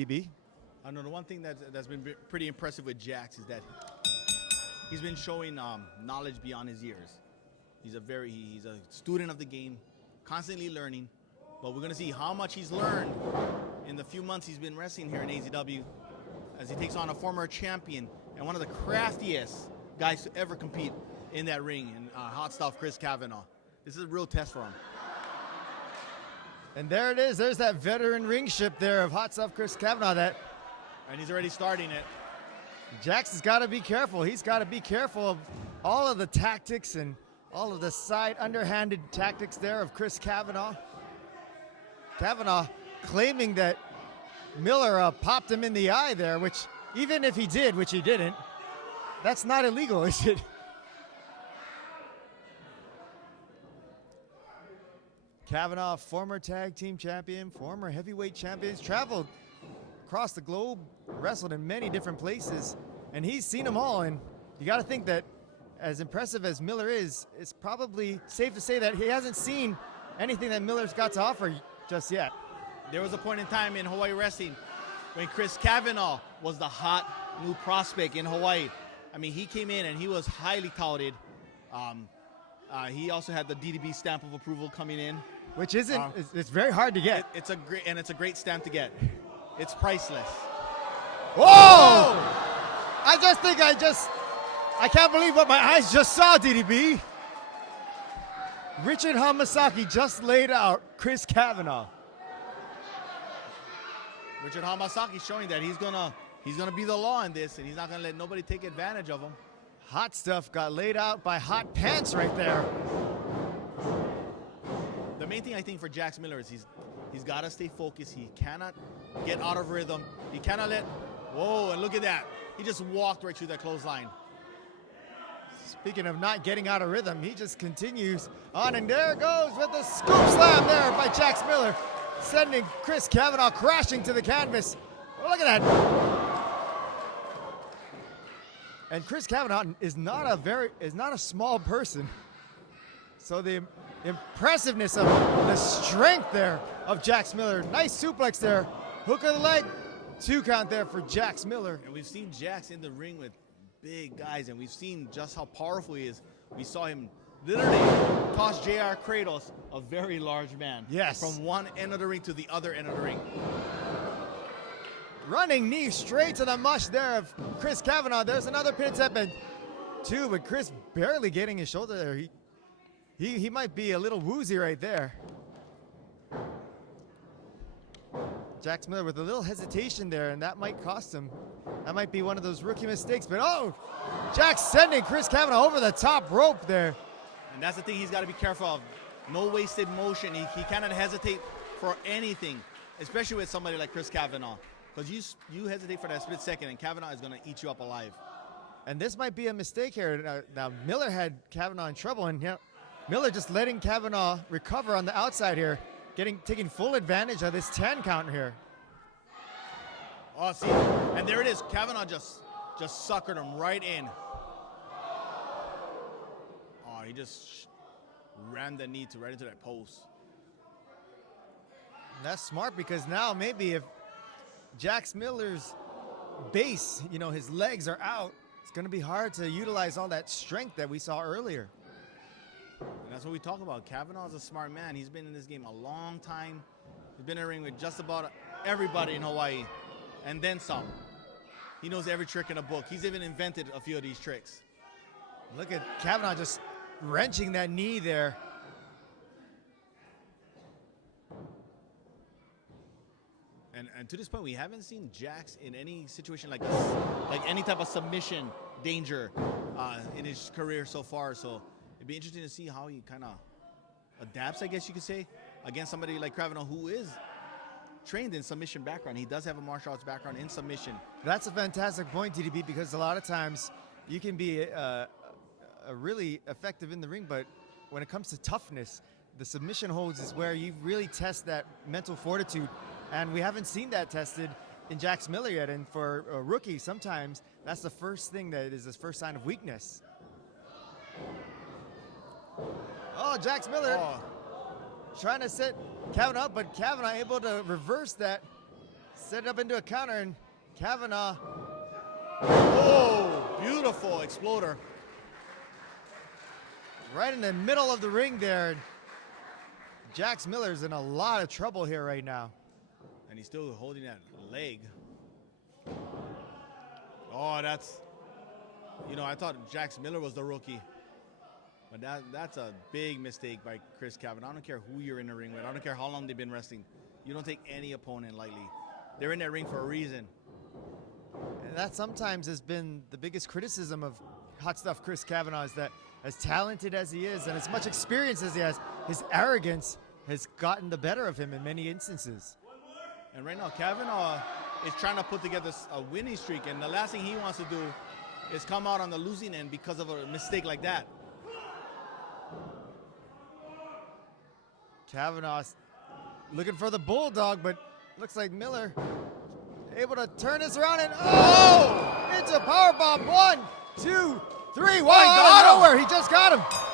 DDB. I know the one thing that's been pretty impressive with Jax is that he's been showing knowledge beyond his years. He's a student of the game, constantly learning. But we're gonna see how much he's learned in the few months he's been wrestling here in AZW, as he takes on a former champion and one of the craftiest guys to ever compete in that ring, in Hotstuff, Kris Kavanaugh. This is a real test for him. And there it is. There's that veteran ring ship there of Hotstuff Kris Kavanaugh. And he's already starting it. Jax has got to be careful. He's got to be careful of all of the tactics and all of the side underhanded tactics there of Kris Kavanaugh. Kavanaugh claiming that Miller popped him in the eye there, which even if he did, which he didn't, that's not illegal, is it? Kavanaugh, former tag team champion, former heavyweight champions, traveled across the globe, wrestled in many different places, and he's seen them all. And you got to think that as impressive as Miller is, it's probably safe to say that he hasn't seen anything that Miller's got to offer just yet. There was a point in time in Hawaii wrestling when Kris Kavanaugh was the hot new prospect in Hawaii. I mean, he came in and he was highly touted. He also had the DDB stamp of approval coming in, which isn't. It's very hard to get. It's a great stamp to get. It's priceless. Whoa! I can't believe what my eyes just saw, DDB. Richard Hamasaki just laid out Kris Kavanaugh. Richard Hamasaki showing that he's gonna be the law in this, and he's not gonna let nobody take advantage of him. Hot Stuff got laid out by Hot Pants right there. The main thing I think for Jax Miller is he's got to stay focused. He cannot get out of rhythm. He cannot let. Whoa! And look at that. He just walked right through that clothesline. Speaking of not getting out of rhythm, he just continues on, and there goes with the scoop slam there by Jax Miller, sending Kris Kavanaugh crashing to the canvas. Oh, look at that. And Kris Kavanaugh is not a small person. So the impressiveness of the strength there of Jax Miller. Nice suplex there. Hook of the leg. 2 count there for Jax Miller. And we've seen Jax in the ring with big guys, and we've seen just how powerful he is. We saw him literally toss JR Kratos, a very large man. Yes. From one end of the ring to the other end of the ring. Running knee straight to the mush there of Kris Kavanaugh. There's another pin attempt, and 2, but Kris barely getting his shoulder there. He might be a little woozy right there. Jax Miller with a little hesitation there, and that might cost him. That might be one of those rookie mistakes, but oh! Jax sending Kris Kavanaugh over the top rope there. And that's the thing he's got to be careful of. No wasted motion. He cannot hesitate for anything, especially with somebody like Kris Kavanaugh. Because you hesitate for that split second, and Kavanaugh is going to eat you up alive. And this might be a mistake here. Now Miller had Kavanaugh in trouble, and Miller just letting Kavanaugh recover on the outside here, taking full advantage of this 10 count here. Oh, see, and there it is. Kavanaugh just suckered him right in. Oh, he just rammed the knee right into that post. And that's smart, because now maybe if Jax Miller's base, his legs are out, it's going to be hard to utilize all that strength that we saw earlier. And that's what we talk about. Kavanaugh's a smart man. He's been in this game a long time. He's been in the ring with just about everybody in Hawaii, and then some. He knows every trick in the book. He's even invented a few of these tricks. Look at Kavanaugh just wrenching that knee there. And to this point, we haven't seen Jax in any situation like this, like any type of submission danger in his career so far. So it'd be interesting to see how he kind of adapts, I guess you could say, against somebody like Kavanaugh, who is trained in submission background. He does have a martial arts background in submission. That's a fantastic point, DDB, because a lot of times you can be really effective in the ring, but when it comes to toughness, the submission holds is where you really test that mental fortitude. And we haven't seen that tested in Jax Miller yet. And for a rookie, sometimes that's the first thing that is the first sign of weakness. Oh, Jax Miller trying to set Kavanaugh up, but Kavanaugh able to reverse that set it up into a counter, and Kavanaugh. Oh, beautiful exploder. Right in the middle of the ring there. Jax Miller's in a lot of trouble here right now. And he's still holding that leg. Oh, that's, you know, I thought Jax Miller was the rookie. But that's a big mistake by Kris Kavanaugh. I don't care who you're in the ring with. I don't care how long they've been wrestling. You don't take any opponent lightly. They're in that ring for a reason. And that sometimes has been the biggest criticism of Hotstuff Kris Kavanaugh, is that as talented as he is and as much experience as he has, his arrogance has gotten the better of him in many instances. And right now, Kavanaugh is trying to put together a winning streak, and the last thing he wants to do is come out on the losing end because of a mistake like that. Kavanaugh's looking for the bulldog, but looks like Miller able to turn this around and into a powerbomb. 1, 2, 3. Wow, out of nowhere, he just got him.